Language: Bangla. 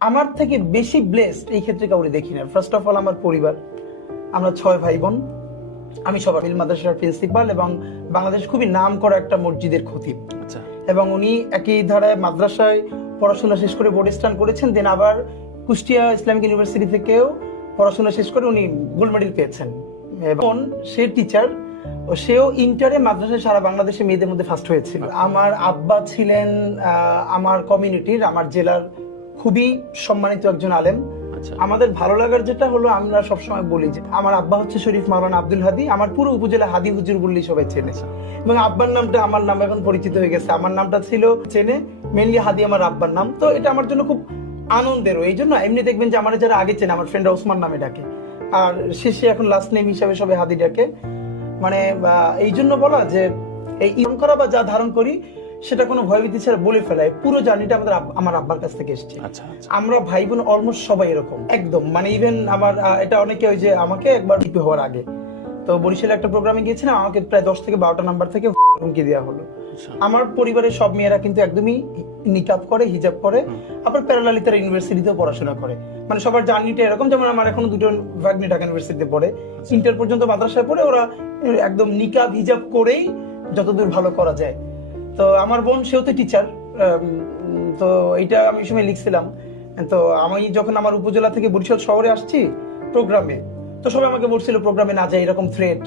আমার থেকে বেশি ব্লেসড এই ক্ষেত্রে কাউরে দেখি না। ফার্স্ট অফ অল আমার পরিবার, আমরা 6 ভাই বোন, আমি সবার মাদ্রাসার প্রিন্সিপাল এবং বাংলাদেশ খুবই নাম করা একটা মসজিদের খতিব। আচ্ছা, এবং উনি একই ধারায় মাদ্রাসায় পড়াশোনা শেষ করে বোর্ড স্টান করেছেন, দেন আবার কুষ্টিয়া ইসলামিক ইউনিভার্সিটি থেকেও পড়াশোনা শেষ করে উনি গোল্ড মেডেল পেয়েছেন এবং সে টিচার, সেও ইন্টারে মাদ্রাসায় সারা বাংলাদেশে মেয়েদের মধ্যে ফার্স্ট হয়েছিল। আমার আব্বা ছিলেন আমার কমিউনিটির, আমার জেলার খুবই সম্মানিত একজন আলেম। আচ্ছা, আমাদের ভালো লাগার যেটা হলো, আমরা সবসময় বলি যে আমার আব্বা হচ্ছে শরীফ মাওলানা আব্দুল হাদি, আমার পুরো উপজেলা হাদি হুজুর বললেই সবাই চেনে। এবং আব্বার নামটা আমার নাম এখন পরিচিত হয়ে গেছে, আমার নামটা ছিল চেনে মেনলি হাদি আমার আব্বার নাম। তো এটা আমার জন্য খুব আনন্দেরও। এই জন্য এমনি দেখবেন যে আমার যারা আগে চেনে, আমার ফ্রেন্ডরা ওসমান নামে ডাকে, আর শেষে এখন লাস্ট নেম হিসাবে সবাই হাদি ডাকে। মানে এই জন্য বলা যে এই ইম করা বা যা ধারণ করি সেটা কোনো ভয়ভীতি ছাড়া বলে ফেলায়। পুরো জার্নিটা আমার আব্বার কাছ থেকে এসেছে। আচ্ছা, আচ্ছা, আমরা ভাই বোন অলমোস্ট সবাই এরকম একদম। মানে ইভেন আমার এটা অনেকে ওই যে আমাকে একবার টিপি হওয়ার আগে তো বরিশালে একটা প্রোগ্রামে গিয়েছিলাম, আমাকে প্রায় 10 থেকে 12টা নাম্বার থেকে হুমকি দেওয়া হলো। আচ্ছা। আমার পরিবারের সব মেয়েরা কিন্তু একদমই নিকাব করে, হিজাব করে, আবার প্যারালালি তারা ইউনিভার্সিটিতেও পড়াশোনা করে। মানে সবার জার্নিটা এরকম। যেমন আমার এখনো দুটো ভাগ্নি ঢাকা ইউনিভার্সিটিতে পড়ে, ইন্টার পর্যন্ত মাদ্রাসায় পড়ে, ওরা একদম নিকাব হিজাব করেই যতদূর ভালো করা যায়। তো আমার বোন, সেও তো টিচার। তো এইটা আমি সময় লিখছিলাম। তো আমি যখন আমার উপজেলা থেকে বরিশাল শহরে আসছি প্রোগ্রামে, তো সবাই আমাকে বলছিল প্রোগ্রামে না যায়, এরকম থ্রেট